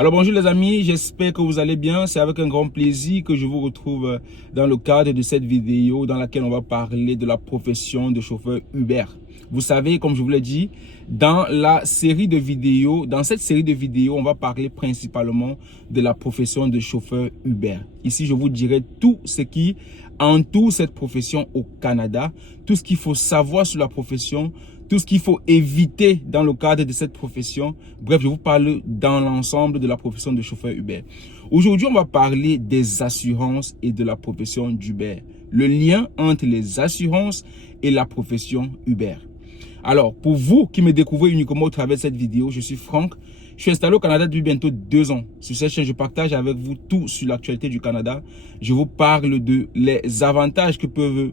Alors bonjour les amis, j'espère que vous allez bien. C'est avec un grand plaisir que je vous retrouve dans le cadre de cette vidéo dans laquelle on va parler de la profession de chauffeur Uber. Vous savez, comme je vous l'ai dit, dans cette série de vidéos, on va parler principalement de la profession de chauffeur Uber. Ici, je vous dirai tout ce qui entoure cette profession au Canada, tout ce qu'il faut savoir sur la profession, tout ce qu'il faut éviter dans le cadre de cette profession. Bref, je vous parle dans l'ensemble de la profession de chauffeur Uber. Aujourd'hui, on va parler des assurances et de la profession d'Uber. Le lien entre les assurances et la profession Uber. Alors, pour vous qui me découvrez uniquement au travers de cette vidéo, je suis Franck. Je suis installé au Canada depuis bientôt 2 ans. Sur cette chaîne, je partage avec vous tout sur l'actualité du Canada. Je vous parle de les avantages que peuvent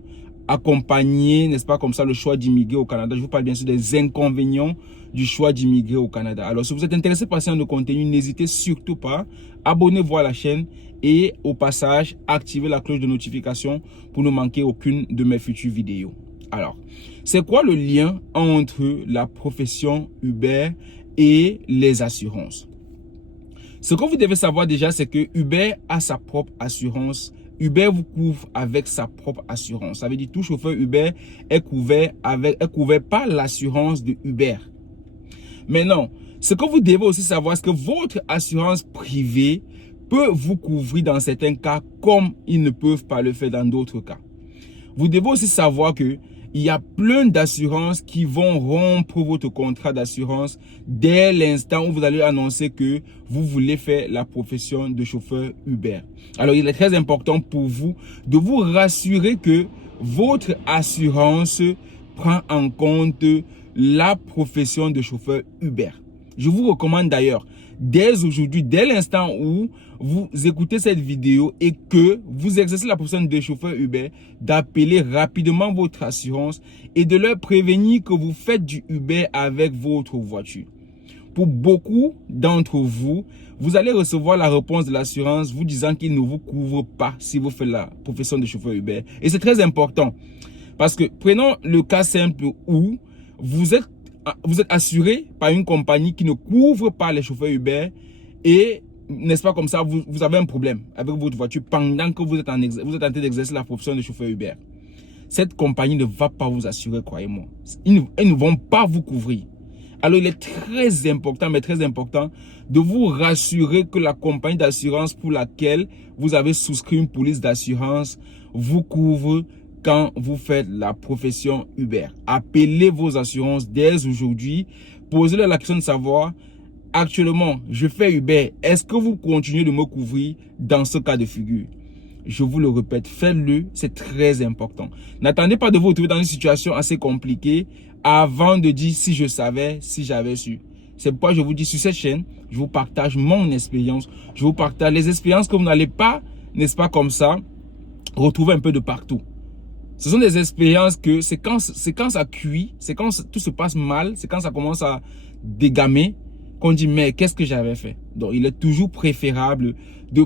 accompagner, n'est-ce pas, comme ça, le choix d'immigrer au Canada. Je vous parle bien sûr des inconvénients du choix d'immigrer au Canada. Alors, si vous êtes intéressé par ce genre de contenu, n'hésitez surtout pas, abonnez-vous à la chaîne et au passage, activez la cloche de notification pour ne manquer aucune de mes futures vidéos. Alors, c'est quoi le lien entre la profession Uber et les assurances? Ce que vous devez savoir déjà, c'est que Uber a sa propre assurance. Uber vous couvre avec sa propre assurance. Ça veut dire que tout chauffeur Uber est couvert par l'assurance de Uber. Maintenant, ce que vous devez aussi savoir, c'est que votre assurance privée peut vous couvrir dans certains cas comme ils ne peuvent pas le faire dans d'autres cas. Vous devez aussi savoir que il y a plein d'assurances qui vont rompre votre contrat d'assurance dès l'instant où vous allez annoncer que vous voulez faire la profession de chauffeur Uber. Alors, il est très important pour vous de vous rassurer que votre assurance prend en compte la profession de chauffeur Uber. Je vous recommande d'ailleurs, dès aujourd'hui, dès l'instant où vous écoutez cette vidéo et que vous exercez la profession de chauffeur Uber, d'appeler rapidement votre assurance et de leur prévenir que vous faites du Uber avec votre voiture. Pour beaucoup d'entre vous, vous allez recevoir la réponse de l'assurance vous disant qu'il ne vous couvre pas si vous faites la profession de chauffeur Uber. Et c'est très important parce que prenons le cas simple où vous êtes assuré par une compagnie qui ne couvre pas les chauffeurs Uber et, n'est-ce pas, comme ça, vous avez un problème avec votre voiture pendant que vous êtes en train d'exercer la profession de chauffeur Uber. Cette compagnie ne va pas vous assurer, croyez-moi. Ils ne vont pas vous couvrir. Alors, il est très important, mais très important, de vous rassurer que la compagnie d'assurance pour laquelle vous avez souscrit une police d'assurance vous couvre quand vous faites la profession Uber. Appelez vos assurances dès aujourd'hui. Posez-leur la question de savoir, actuellement, je fais Uber. Est-ce que vous continuez de me couvrir dans ce cas de figure? Je vous le répète, faites-le, c'est très important. N'attendez pas de vous retrouver dans une situation assez compliquée avant de dire si je savais, si j'avais su. C'est pourquoi je vous dis sur cette chaîne, je vous partage mon expérience. Je vous partage les expériences que vous n'allez pas, n'est-ce pas, comme ça, retrouver un peu de partout. Ce sont des expériences que c'est quand ça cuit, c'est quand tout se passe mal, c'est quand ça commence à dégamer qu'on dit mais qu'est-ce que j'avais fait? Donc il est toujours préférable de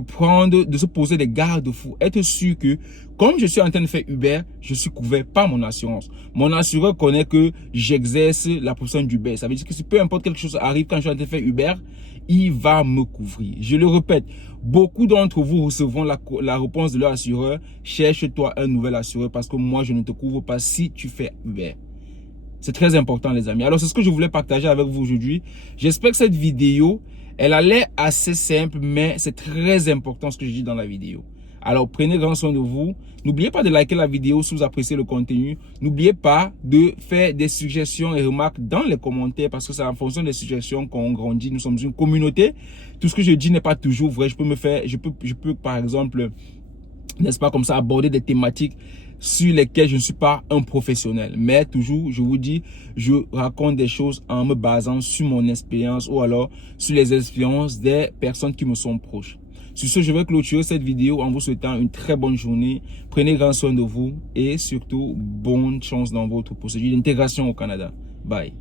se poser des garde-fous, être sûr que comme je suis en train de faire Uber, je suis couvert par mon assurance. Mon assureur connaît que j'exerce la profession d'Uber. Ça veut dire que si peu importe quelque chose arrive quand je suis en train de faire Uber, il va me couvrir. Je le répète, beaucoup d'entre vous recevront la réponse de leur assureur. Cherche-toi un nouvel assureur parce que moi, je ne te couvre pas si tu fais Uber. C'est très important, les amis. Alors, c'est ce que je voulais partager avec vous aujourd'hui. J'espère que cette vidéo, elle a l'air assez simple, mais c'est très important ce que je dis dans la vidéo. Alors, prenez grand soin de vous. N'oubliez pas de liker la vidéo si vous appréciez le contenu. N'oubliez pas de faire des suggestions et remarques dans les commentaires parce que c'est en fonction des suggestions qu'on grandit. Nous sommes une communauté. Tout ce que je dis n'est pas toujours vrai. Je peux par exemple, n'est-ce pas, comme ça, aborder des thématiques sur lesquelles je ne suis pas un professionnel. Mais toujours, je vous dis, je raconte des choses en me basant sur mon expérience ou alors sur les expériences des personnes qui me sont proches. Sur ce, je vais clôturer cette vidéo en vous souhaitant une très bonne journée. Prenez grand soin de vous et surtout, bonne chance dans votre procédure d'intégration au Canada. Bye.